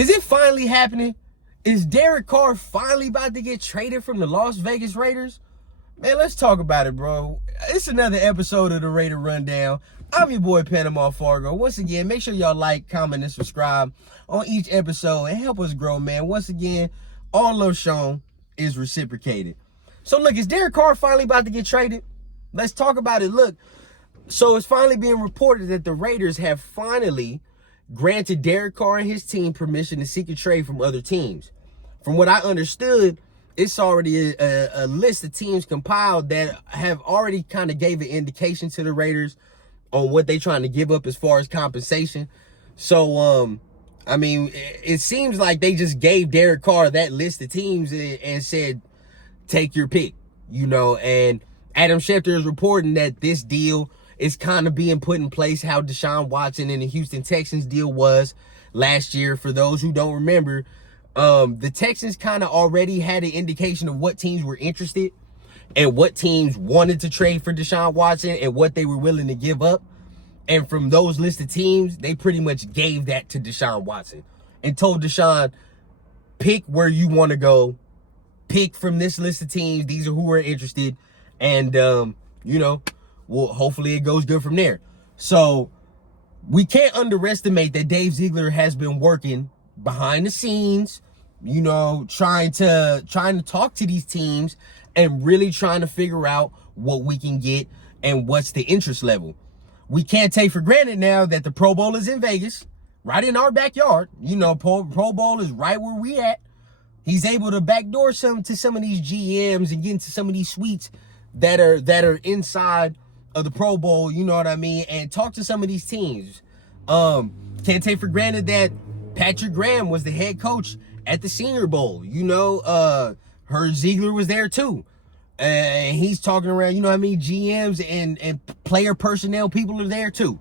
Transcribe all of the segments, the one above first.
Is it finally happening? Is Derek Carr finally about to get traded from the Las Vegas Raiders? Man, let's talk about it, bro. It's another episode of the Raider Rundown. I'm your boy, Panama Fargo. Once again, make sure y'all like, comment, and subscribe on each episode and help us grow, man. Once again, all love shown is reciprocated. So, look, is Derek Carr finally about to get traded? Let's talk about it. Look, so it's finally being reported that the Raiders have finally granted Derek Carr and his team permission to seek a trade from other teams. From what I understood, it's already a list of teams compiled that have already kind of gave an indication to the Raiders on what they're trying to give up as far as compensation. So, I mean, it seems like they just gave Derek Carr that list of teams and said, take your pick, and Adam Shefter is reporting that this deal is kind of being put in place how Deshaun Watson and the Houston Texans deal was last year. For those who don't remember, the Texans kind of already had an indication of what teams were interested and what teams wanted to trade for Deshaun Watson and what they were willing to give up. And from those list of teams, they pretty much gave that to Deshaun Watson and told Deshaun, pick where you want to go, pick from this list of teams. These are who are interested. And, well, hopefully it goes good from there. So we can't underestimate that Dave Ziegler has been working behind the scenes, trying to talk to these teams and really trying to figure out what we can get and what's the interest level. We can't take for granted now that the Pro Bowl is in Vegas, right in our backyard. Pro Bowl is right where we at. He's able to backdoor some of these GMs and get into some of these suites that are inside of the Pro Bowl, you know what I mean, and talk to some of these teams. Can't take for granted that Patrick Graham was the head coach at the Senior Bowl. Herb Ziegler was there too. And he's talking around, GMs and player personnel people are there too.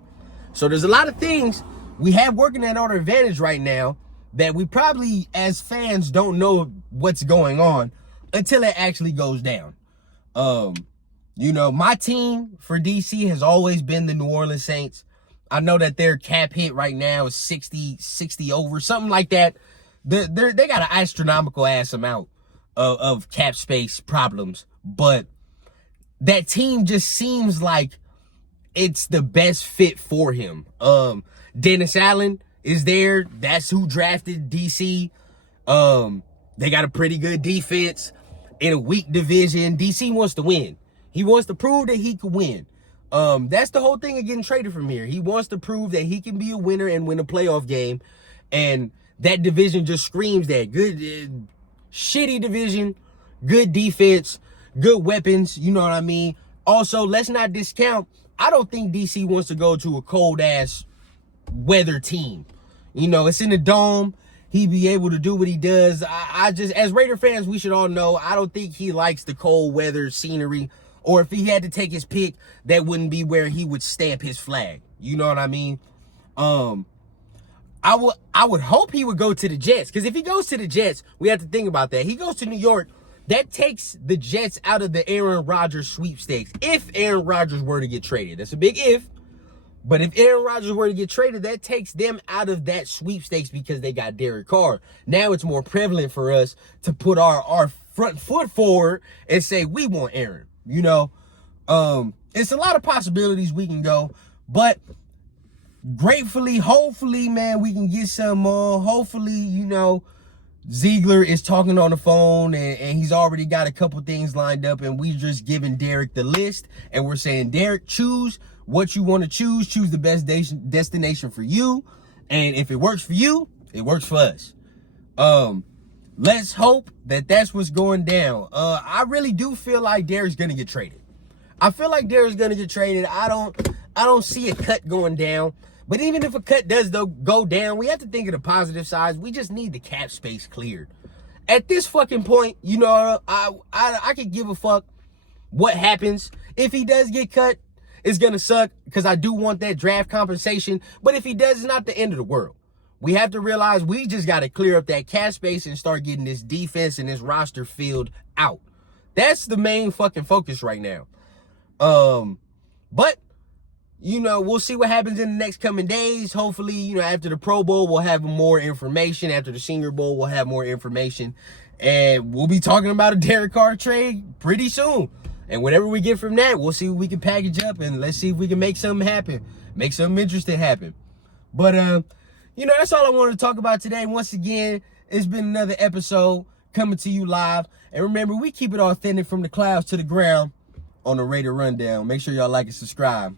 So there's a lot of things we have working at our advantage right now that we probably, as fans, don't know what's going on until it actually goes down. My team for DC has always been the New Orleans Saints. I know that their cap hit right now is 60 over, something like that. They got an astronomical ass amount of cap space problems, but that team just seems like it's the best fit for him. Dennis Allen is there. That's who drafted DC. They got a pretty good defense in a weak division. DC wants to win. He wants to prove that he can win. That's the whole thing of getting traded from here. He wants to prove that he can be a winner and win a playoff game. And that division just screams that. Good, shitty division, good defense, good weapons. You know what I mean? Also, let's not discount, I don't think DC wants to go to a cold-ass weather team. It's in the dome. He'd be able to do what he does. I just, as Raider fans, we should all know, I don't think he likes the cold weather scenery. Or if he had to take his pick, that wouldn't be where he would stamp his flag. You know what I mean? I would hope he would go to the Jets. Because if he goes to the Jets, we have to think about that. He goes to New York, that takes the Jets out of the Aaron Rodgers sweepstakes. If Aaron Rodgers were to get traded. That's a big if. But if Aaron Rodgers were to get traded, that takes them out of that sweepstakes because they got Derek Carr. Now it's more prevalent for us to put our front foot forward and say, we want Aaron. It's a lot of possibilities we can go. But gratefully, hopefully, man, we can get some more. Hopefully, Ziegler is talking on the phone and he's already got a couple things lined up and we just giving Derek the list and we're saying, Derek, choose what you want to choose. Choose the best destination for you. And if it works for you, it works for us. Let's hope that that's what's going down. I really do feel like Derek's going to get traded. I feel like Derek's going to get traded. I don't see a cut going down. But even if a cut does go down, we have to think of the positive sides. We just need the cap space cleared. At this fucking point, I could give a fuck what happens. If he does get cut, it's going to suck because I do want that draft compensation. But if he does, it's not the end of the world. We have to realize we just got to clear up that cap space and start getting this defense and this roster filled out. That's the main fucking focus right now. But you know, we'll see what happens in the next coming days. Hopefully, you know, after the Pro Bowl, we'll have more information. After the Senior Bowl, we'll have more information. And we'll be talking about a Derek Carr trade pretty soon. And whatever we get from that, we'll see what we can package up, and let's see if we can make something happen. Make something interesting happen. But, you know, that's all I wanted to talk about today. Once again, it's been another episode coming to you live. And remember, we keep it authentic from the clouds to the ground on the Raider Rundown. Make sure y'all like and subscribe.